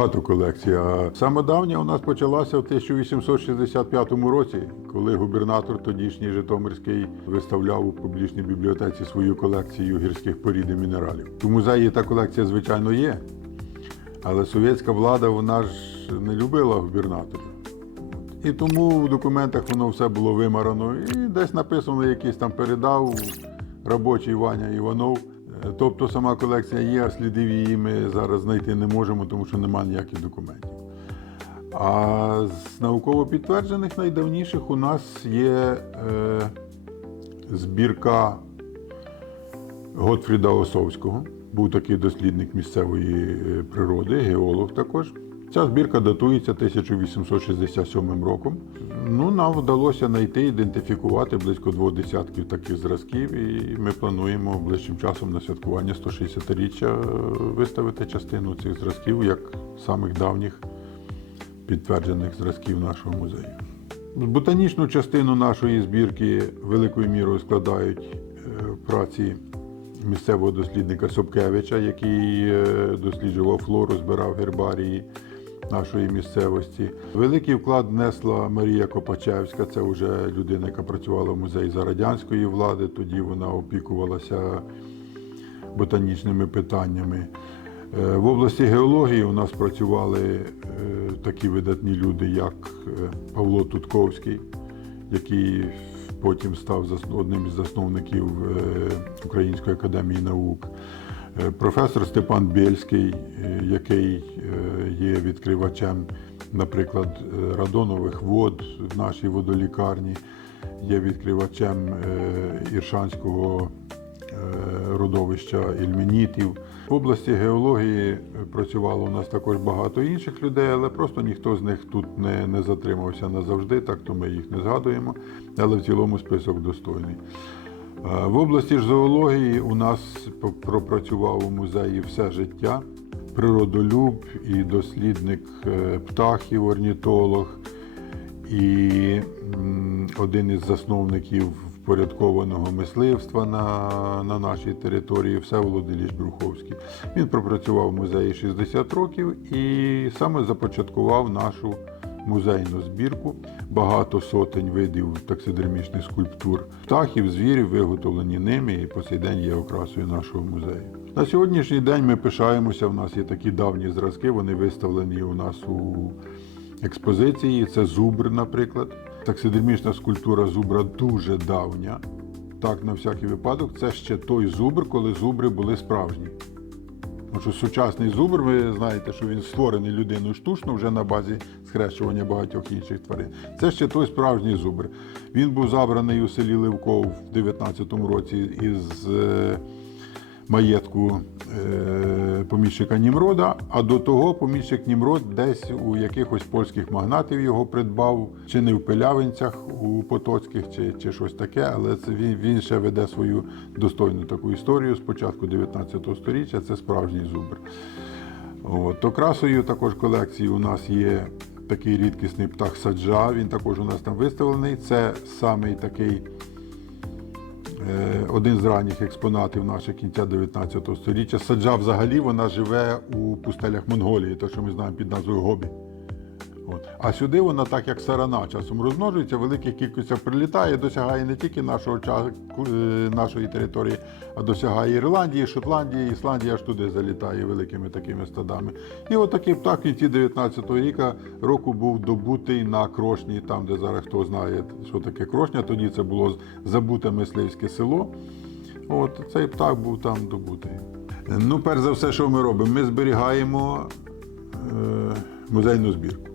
багато колекцій. А саме давня у нас почалася в 1865 році, коли губернатор тодішній Житомирський виставляв у публічній бібліотеці свою колекцію гірських порід і мінералів. У музеї та колекція, звичайно, є. Але совєтська влада вона ж не любила губернаторів. І тому в документах воно все було вимарано. І десь написано, якийсь там передав робочий Ваня Іванов. Тобто сама колекція є, а слідів її ми зараз знайти не можемо, тому що немає ніяких документів. А з науково підтверджених найдавніших у нас є е, збірка Готфріда Осовського. Був такий дослідник місцевої е, природи, геолог також. Ця збірка датується 1867 роком. Ну, нам вдалося знайти, ідентифікувати близько двох десятків таких зразків, і ми плануємо ближчим часом на святкування 160-річчя е, виставити частину цих зразків як самих давніх підтверджених зразків нашого музею. Ботанічну частину нашої збірки великою мірою складають е, праці місцевого дослідника Собкевича, який е, досліджував флору, збирав гербарії нашої місцевості. Великий вклад внесла Марія Копачевська, це вже людина, яка працювала в музеї за радянської влади. Тоді вона опікувалася ботанічними питаннями. Е, В області геології у нас працювали е, такі видатні люди, як е, Павло Тутковський, який потім став одним із засновників Української академії наук. Е, Професор Степан Бєльський, е, який е, є відкривачем, наприклад, радонових вод в нашій водолікарні, є відкривачем Іршанського родовища ільменітів. В області геології працювало у нас також багато інших людей, але просто ніхто з них тут не, не затримався назавжди, так то ми їх не згадуємо, але в цілому список достойний. В області ж зоології у нас пропрацював у музеї все життя. Природолюб і дослідник е, птахів, орнітолог, і один із засновників впорядкованого мисливства на, на нашій території Всеволод Ілліч Бруховський. Він пропрацював в музеї 60 років і саме започаткував нашу музейну збірку. Багато сотень видів таксидермічних скульптур птахів, звірів, виготовлені ними і по цей день є окрасою нашого музею. На сьогоднішній день ми пишаємося. У нас є такі давні зразки, вони виставлені у нас у експозиції. Це зубр, наприклад. Таксидермічна скульптура зубра дуже давня. Так, на всякий випадок, це ще той зубр, коли зубри були справжні. Тому що сучасний зубр, ви знаєте, що він створений людиною штучно вже на базі схрещування багатьох інших тварин. Це ще той справжній зубр. Він був забраний у селі Левков в 19-му році із е, маєтку е, поміщика Німрода, а до того поміщик Німрод десь у якихось польських магнатів його придбав, чи не в Пилявинцях у Потоцьких, чи, чи щось таке, але це він, він ще веде свою достойну таку історію з початку 19 століття. Це справжній зубр. От. Окрасою також колекції у нас є такий рідкісний птах саджа. Він також у нас там виставлений. Це самий такий один з ранніх експонатів нашого кінця 19 століття. Саджа взагалі вона живе у пустелях Монголії, те, що ми знаємо під назвою Гобі. От. А сюди вона, так як сарана, часом розмножується, великих кількостях прилітає, досягає не тільки нашого, е, нашої території, а досягає Ірландії, Шотландії, Ісландії, аж туди залітає великими такими стадами. І от птах в кінці 19 ріка року був добутий на Крошні, там, де зараз хто знає, що таке Крошня, тоді це було забуте мисливське село. От цей птах був там добутий. Ну, перш за все, що ми робимо? Ми зберігаємо е, музейну збірку.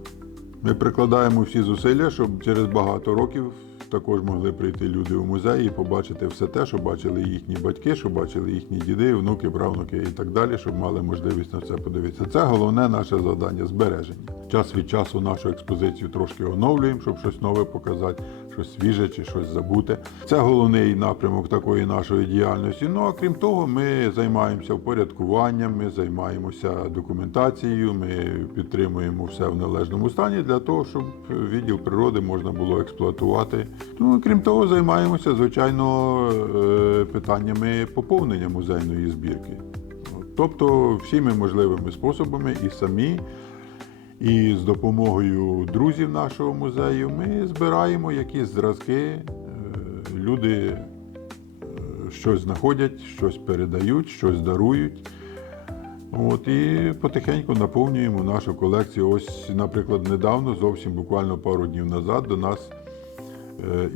Ми прикладаємо всі зусилля, щоб через багато років також могли прийти люди у музей і побачити все те, що бачили їхні батьки, що бачили їхні діди, внуки, правнуки і так далі, щоб мали можливість на це подивитися. Це головне наше завдання збереження. Час від часу нашу експозицію трошки оновлюємо, щоб щось нове показати, щось свіже чи щось забуте. Це головний напрямок такої нашої діяльності. Ну а крім того, ми займаємося впорядкуванням, ми займаємося документацією, ми підтримуємо все в належному стані для того, щоб відділ природи можна було експлуатувати. Ну, крім того, займаємося, звичайно, е, питаннями поповнення музейної збірки. Тобто всіми можливими способами і самі, і з допомогою друзів нашого музею ми збираємо якісь зразки. Е, Люди е, щось знаходять, щось передають, щось дарують. От, і потихеньку наповнюємо нашу колекцію. Ось, наприклад, недавно, зовсім буквально пару днів назад, до нас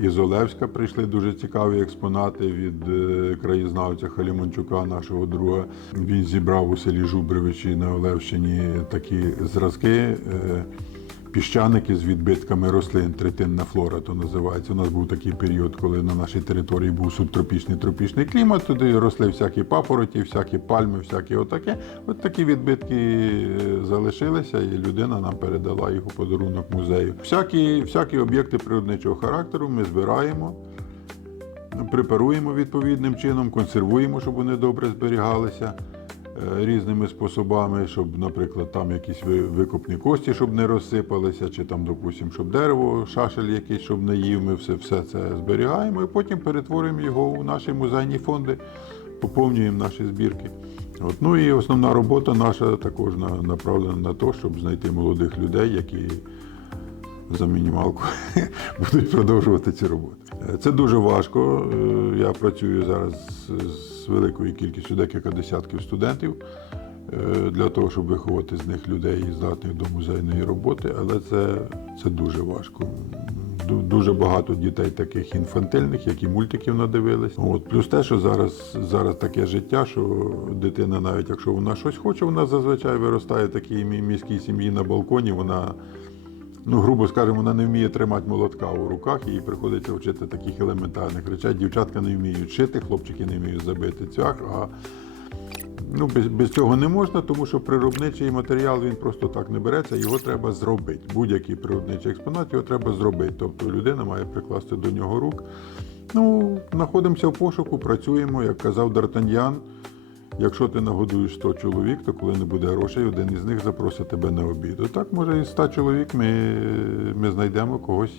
із Олевська прийшли дуже цікаві експонати від е, краєзнавця Халімончука, нашого друга. Він зібрав у селі Жубривичі на Олевщині такі зразки. Піщаники з відбитками рослин, третинна флора, то називається. У нас був такий період, коли на нашій території був субтропічний тропічний клімат. Туди росли всякі папороті, всякі пальми, всякі отаке. От такі відбитки е, залишилися, і людина нам передала їх у подарунок музею. Всякі, всякі об'єкти природничого характеру ми збираємо. Препаруємо відповідним чином, консервуємо, щоб вони добре зберігалися різними способами, щоб, наприклад, там якісь викопні кості, щоб не розсипалися, чи там, допустимо, щоб дерево, шашель якийсь, щоб не їв. Ми все, все це зберігаємо і потім перетворюємо його у наші музейні фонди, поповнюємо наші збірки. От. Ну і основна робота наша також направлена на те, щоб знайти молодих людей, які за мінімалку будуть продовжувати ці роботи. Це дуже важко. Е, Я працюю зараз з- з великою кількістю декілька десятків студентів е, для того, щоб виховати з них людей здатних до музейної роботи, але це, це дуже важко. Дуже багато дітей таких інфантильних, які мультиків надивились. От плюс те, що зараз, зараз таке життя, що дитина, навіть якщо вона щось хоче, вона зазвичай виростає в такій міській сім'ї на балконі. Вона ну, грубо скажемо, вона не вміє тримати молотка у руках, їй приходиться вчити таких елементарних речей. Дівчатка не вміють шити, хлопчики не вміють забити цвях. А ну, без, без цього не можна, тому що природничий матеріал він просто так не береться, його треба зробити. Будь-який природничий експонат його треба зробити. Тобто людина має прикласти до нього рук. Ну, знаходимося в пошуку, працюємо, як казав Д'Артаньян. Якщо ти нагодуєш 100 чоловік, то коли не буде грошей, один із них запросить тебе на обід. Отак, може, із 100 чоловік ми, ми знайдемо когось,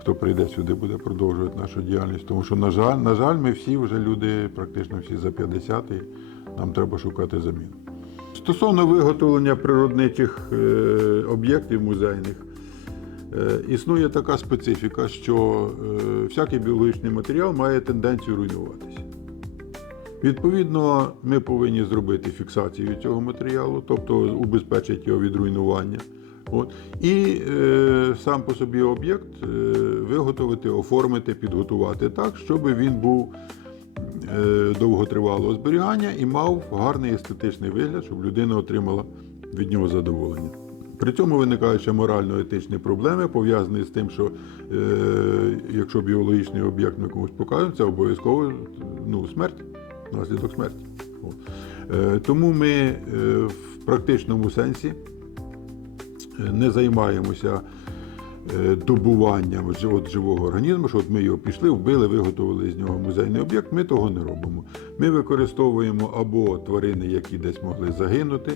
хто прийде сюди, буде продовжувати нашу діяльність. Тому що, на жаль, на жаль, ми всі вже люди, практично всі за 50, і нам треба шукати заміну. Стосовно виготовлення природничих е, об'єктів музейних, е, існує така специфіка, що е, всякий біологічний матеріал має тенденцію руйнуватися. Відповідно, ми повинні зробити фіксацію цього матеріалу, тобто убезпечити його від руйнування. От. І е, сам по собі об'єкт е, виготовити, оформити, підготувати так, щоб він був е, довготривалого зберігання і мав гарний естетичний вигляд, щоб людина отримала від нього задоволення. При цьому виникають ще морально-етичні проблеми, пов'язані з тим, що е, якщо біологічний об'єкт ми комусь показуємо, це обов'язково ну, смерть, наслідок смерті. Е, тому ми е, в практичному сенсі е, не займаємося добуванням от живого організму, що от ми його пішли, вбили, виготовили з нього музейний об'єкт. Ми того не робимо. Ми використовуємо або тварини, які десь могли загинути.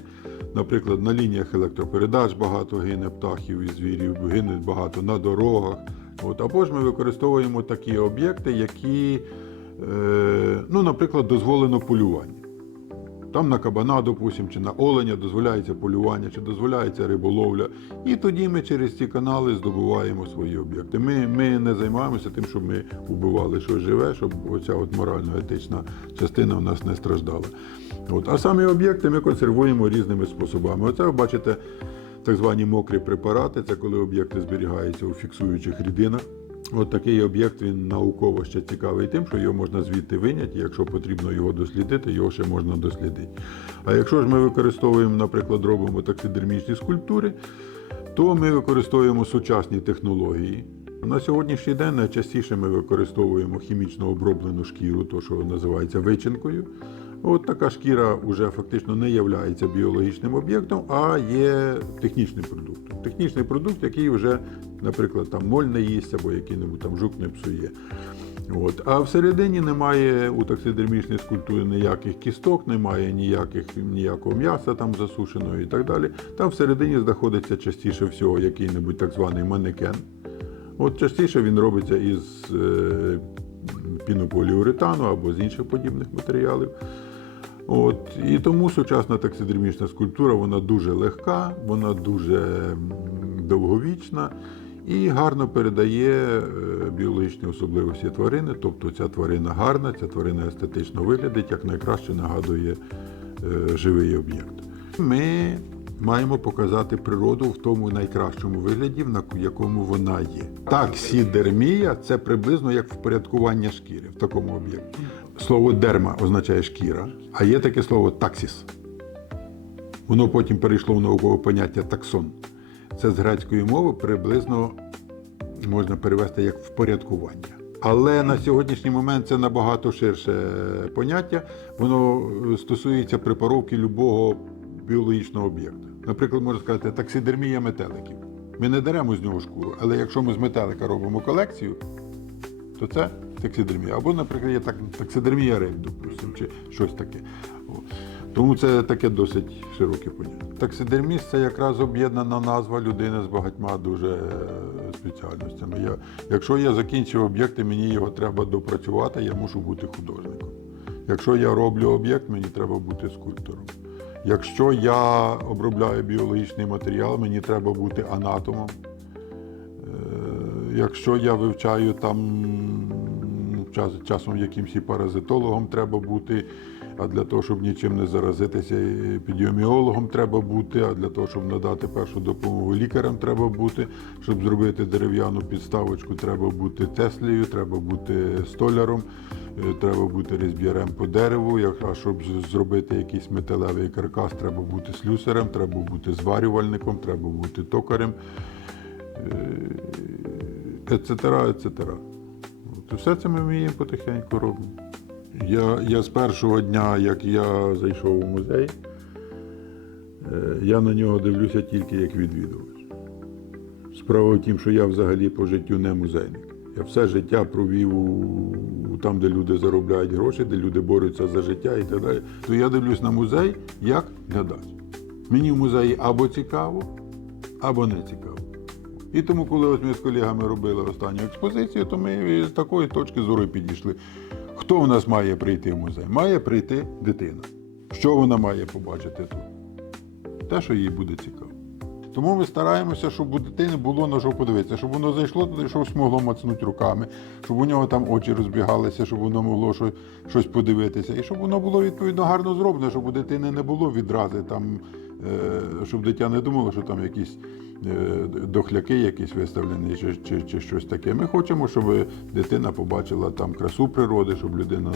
Наприклад, на лініях електропередач багато гине птахів і звірів, гинуть багато на дорогах. От. Або ж ми використовуємо такі об'єкти, які, ну, наприклад, дозволено полювання. Там на кабана, допустим, чи на оленя дозволяється полювання, чи дозволяється риболовля. І тоді ми через ці канали здобуваємо свої об'єкти. Ми, ми не займаємося тим, щоб ми вбивали щось живе, щоб оця от морально-етична частина в нас не страждала. От. А самі об'єкти ми консервуємо різними способами. Оце ви бачите так звані мокрі препарати, це коли об'єкти зберігаються у фіксуючих рідинах. От такий об'єкт він науково ще цікавий тим, що його можна звідти виняти, якщо потрібно його дослідити, його ще можна дослідити. А якщо ж ми використовуємо, наприклад, робимо таксидермічні скульптури, то ми використовуємо сучасні технології. На сьогоднішній день найчастіше ми використовуємо хімічно оброблену шкіру, то що називається вичинкою. От така шкіра вже фактично не є біологічним об'єктом, а є технічним продуктом. Технічний продукт, який вже, наприклад, там моль не їсть або який-небудь там жук не псує. От. А всередині немає у таксидермічній скульптурі ніяких кісток, немає ніяких, ніякого м'яса там засушеного і так далі. Там всередині знаходиться частіше всього який-небудь так званий манекен. От частіше він робиться із е, пінополіуретану або з інших подібних матеріалів. От, і тому сучасна таксидермічна скульптура вона дуже легка, вона дуже довговічна і гарно передає е, біологічні особливості тварини. Тобто ця тварина гарна, ця тварина естетично виглядить, як найкраще нагадує е, живий об'єкт. Ми маємо показати природу в тому найкращому вигляді, на- якому вона є. Таксідермія це приблизно як впорядкування шкіри в такому об'єкті. Слово дерма означає шкіра, а є таке слово таксіс. Воно потім перейшло в наукове поняття таксон. Це з грецької мови приблизно можна перевести як впорядкування. Але на сьогоднішній момент це набагато ширше поняття. Воно е, стосується препаровки любого біологічного об'єкта. Наприклад, можна сказати, таксидермія метеликів. Ми не деремо з нього шкуру, але якщо ми з метелика робимо колекцію, то це таксидермія. Або, наприклад, є так, таксидермія риб, допустимо, чи щось таке. О. Тому це таке досить широке поняття. Таксидерміст це якраз об'єднана назва людини з багатьма дуже е, спеціальностями. Я, якщо я закінчив об'єкт і мені його треба допрацювати, я мушу бути художником. Якщо я роблю об'єкт, мені треба бути скульптором. Якщо я обробляю біологічний матеріал, мені треба бути анатомом. Е, Якщо я вивчаю там час, часом якимсь і паразитологом треба бути, а для того, щоб нічим не заразитися, епідеміологом треба бути, а для того, щоб надати першу допомогу лікарям треба бути, щоб зробити дерев'яну підставочку, треба бути теслею, треба бути столяром, е, треба бути різб'ярем по дереву. А щоб зробити якийсь металевий каркас, треба бути слюсарем, треба бути зварювальником, треба бути токарем ецетера, ецетера. От, все це ми вміємо потихеньку робимо. Я, я з першого дня, як я зайшов у музей, е, я на нього дивлюся тільки як відвідувач. Справа в тім, що я взагалі по життю не музейник. Я все життя провів там, де люди заробляють гроші, де люди борються за життя і так далі. То я дивлюсь на музей як глядач. Мені в музеї або цікаво, або не цікаво. І тому, коли ось ми з колегами робили останню експозицію, то ми з такої точки зору підійшли. Хто в нас має прийти в музей? Має прийти дитина. Що вона має побачити тут? Те, що їй буде цікаво. Тому ми стараємося, щоб у дитини було на що подивитися, щоб воно зайшло туди, щось могло мацнути руками, щоб у нього там очі розбігалися, щоб воно могло щось, подивитися. І щоб воно було відповідно гарно зроблено, щоб у дитини не було відрази, там, е, щоб дитя не думало, що там якісь дохляки якісь виставлені чи, чи, чи щось таке. Ми хочемо, щоб дитина побачила там красу природи, щоб людина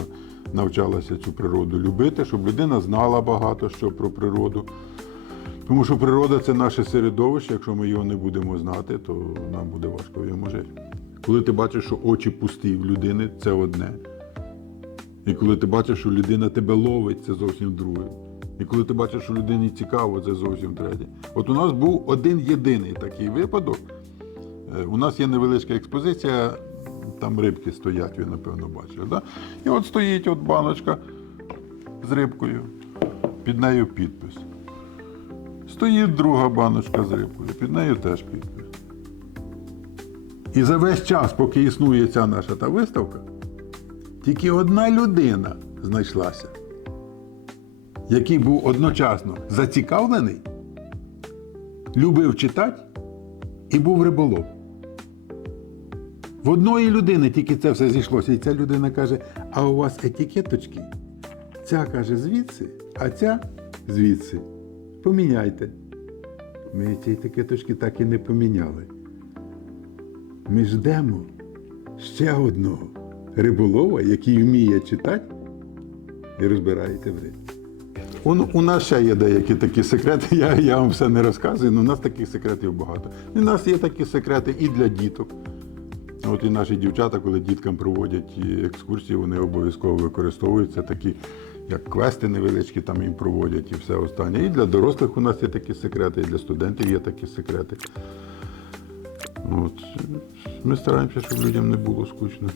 навчалася цю природу любити, щоб людина знала багато що про природу. Тому що природа це наше середовище. Якщо ми його не будемо знати, то нам буде важко в йому жити. Коли ти бачиш, що очі пусті в людини, це одне. І коли ти бачиш, що людина тебе ловить, це зовсім друге. І коли ти бачиш, що людині цікаво, це зовсім третє. От у нас був один єдиний такий випадок. Е, У нас є невеличка експозиція, там рибки стоять, ви напевно бачили. Да? І от стоїть от баночка з рибкою, під нею підпис. Стоїть друга баночка з рибкою, під нею теж підпис. І за весь час, поки існує ця наша та виставка, тільки одна людина знайшлася, який був одночасно зацікавлений, любив читати і був риболов. В одної людини тільки це все зійшлося, і ця людина каже: а у вас етикеточки? Ця каже звідси, а ця звідси. Поміняйте. Ми ці етикеточки так і не поміняли. Ми ждемо ще одного риболова, який вміє читати і розбирається в рибі. У, у нас ще є деякі такі секрети, я, я вам все не розказую, але у нас таких секретів багато. У нас є такі секрети і для діток. От і наші дівчата, коли діткам проводять екскурсії, вони обов'язково використовуються такі, як квести невеличкі там їм проводять і все останнє. І для дорослих у нас є такі секрети, і для студентів є такі секрети. От. Ми стараємося, щоб людям не було скучно.